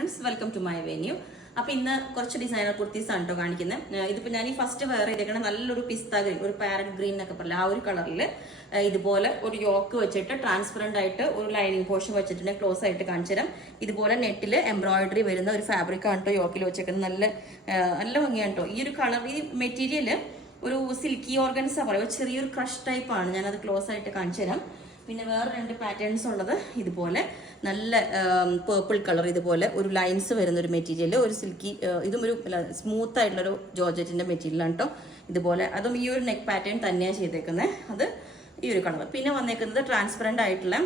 Friends, welcome to my venue. അപ്പോൾ ഇന്ന് കുറച്ച് ഡിസൈനർ കുർത്തീസ് ആണ് കേട്ടോ കാണിക്കുന്നത്. ഇതിപ്പോൾ ഞാൻ ഈ ഫസ്റ്റ് വെയർ ചെയ്തേക്കണം നല്ലൊരു പിസ്ത ഗ്രീൻ, ഒരു പാരറ്റ് ഗ്രീൻ എന്നൊക്കെ പറയില്ല, ആ ഒരു കളറിൽ ഇതുപോലെ ഒരു യോക്ക് വെച്ചിട്ട് ട്രാൻസ്പെറന്റ് ആയിട്ട് ഒരു ലൈനിങ് പോർഷൻ വെച്ചിട്ട് ക്ലോസ് ആയിട്ട് കാണിച്ചു തരാം. ഇതുപോലെ നെറ്റിൽ എംബ്രോയിഡറി വരുന്ന ഒരു ഫാബ്രിക് ആണ് കേട്ടോ യോക്കിൽ വെച്ചേക്കുന്നത്. നല്ല ഭംഗിയാണ് കേട്ടോ. ഈ ഒരു കളർ, ഈ മെറ്റീരിയൽ ഒരു സിൽക്കി ഓർഗൻസ പറയുക, ചെറിയൊരു ക്രഷ് ടൈപ്പ് ആണ്. ഞാനത് ക്ലോസ് ആയിട്ട് കാണിച്ചു തരാം. പിന്നെ വേറെ രണ്ട് പാറ്റേൺസ് ഉള്ളത് ഇതുപോലെ നല്ല പേർപ്പിൾ കളർ, ഇതുപോലെ ഒരു ലൈൻസ് വരുന്ന ഒരു മെറ്റീരിയൽ, ഒരു സിൽക്കി, ഇതും ഒരു സ്മൂത്ത് ആയിട്ടുള്ളൊരു ജോർജറ്റിന്റെ മെറ്റീരിയലാണ് കേട്ടോ. ഇതുപോലെ അതും ഈ ഒരു നെക്ക് പാറ്റേൺ തന്നെയാണ് ചെയ്തേക്കുന്നത്, അത് ഈ ഒരു കളർ. പിന്നെ വന്നേക്കുന്നത് ട്രാൻസ്പെറന്റ് ആയിട്ടുള്ള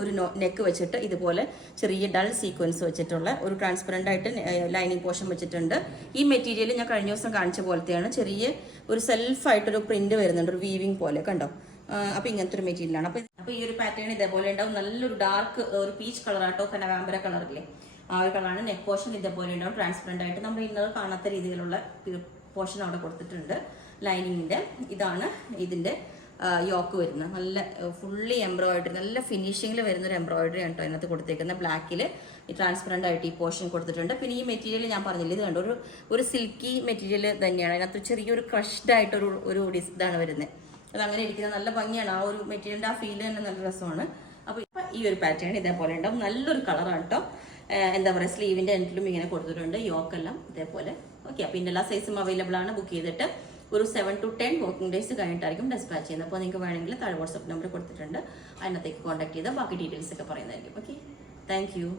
ഒരു നെക്ക് വെച്ചിട്ട് ഇതുപോലെ ചെറിയ ഡൾ സീക്വൻസ് വെച്ചിട്ടുള്ള ഒരു ട്രാൻസ്പെറന്റ് ആയിട്ട് ലൈനിങ് പോർഷൻ വെച്ചിട്ടുണ്ട്. ഈ മെറ്റീരിയൽ ഞാൻ കഴിഞ്ഞ ദിവസം കാണിച്ച പോലത്തെയാണ്. ചെറിയ ഒരു സെൽഫായിട്ടൊരു പ്രിന്റ് വരുന്നുണ്ട്, ഒരു വീവിങ് പോലെ കണ്ടോ. അപ്പൊ ഇങ്ങനത്തെ ഒരു മെറ്റീരിയലാണ്. അപ്പൊ ഈ ഒരു പാറ്റേൺ ഇതേപോലെ ഉണ്ടാവും. നല്ലൊരു ഡാർക്ക് ഒരു പീച്ച് കളർ ആട്ടോ, കനകാമ്പര കളറില്ലേ, ആ ഒരു കളറാണ്. നെക്ക് പോർഷൻ ഇതേപോലെ ഉണ്ടാവും, ട്രാൻസ്പെറന്റ് ആയിട്ട്. നമ്മൾ ഇന്നത് കാണാത്ത രീതിയിലുള്ള പോർഷൻ അവിടെ കൊടുത്തിട്ടുണ്ട് ലൈനിങ്ങിന്റെ. ഇതാണ് ഇതിന്റെ യോക്ക് വരുന്നത്. നല്ല ഫുള്ളി എംബ്രോയിഡറി, നല്ല ഫിനിഷിങ്ങിൽ വരുന്ന ഒരു എംബ്രോയിഡറി ആണ് കേട്ടോ അതിനകത്ത് കൊടുത്തേക്കുന്നത്. ബ്ലാക്കിൽ ഈ ട്രാൻസ്പെറന്റ് ആയിട്ട് ഈ പോർഷൻ കൊടുത്തിട്ടുണ്ട്. പിന്നെ ഈ മെറ്റീരിയൽ ഞാൻ പറഞ്ഞില്ല, ഇത് കണ്ടോ, ഒരു സിൽക്കി മെറ്റീരിയൽ തന്നെയാണ്. അതിനകത്ത് ചെറിയൊരു ക്രഷ്ഡ് ആയിട്ടൊരു ഇതാണ് വരുന്നത്. അത് അങ്ങനെ ഇരിക്കുന്നത് നല്ല ഭംഗിയാണ്. ആ ഒരു മെറ്റീരിയലിന്റെ ആ ഫീൽ തന്നെ നല്ല രസമാണ്. അപ്പൊ ഇപ്പൊ ഈ ഒരു പാറ്റേൺ ഇതേപോലെ ഉണ്ടാവും. നല്ലൊരു കളറാണ് കേട്ടോ. എന്താ പറയുക, സ്ലീവിന്റെ എൻഡിലും ഇങ്ങനെ കൊടുത്തിട്ടുണ്ട്, യോക്കെല്ലാം ഇതേപോലെ. ഓക്കെ, അപ്പൊ ഇതിന്റെ എല്ലാ സൈസും അവൈലബിൾ ആണ്. ബുക്ക് ചെയ്തിട്ട് ഒരു 7 to 10 വർക്കിംഗ് ഡേയ്സ് കഴിഞ്ഞിട്ടായിരിക്കും ഡെസ്പാച്ച് ചെയ്യുന്നത്. അപ്പോൾ നിങ്ങൾക്ക് വേണമെങ്കിൽ താഴെ വാട്സ്ആപ്പ് നമ്പർ കൊടുത്തിട്ടുണ്ട്, അതിനകത്തേക്ക് കോൺടാക്ട് ചെയ്താൽ ബാക്കി ഡീറ്റെയിൽസ് ഒക്കെ പറയുന്നതായിരിക്കും. Okay, thank you.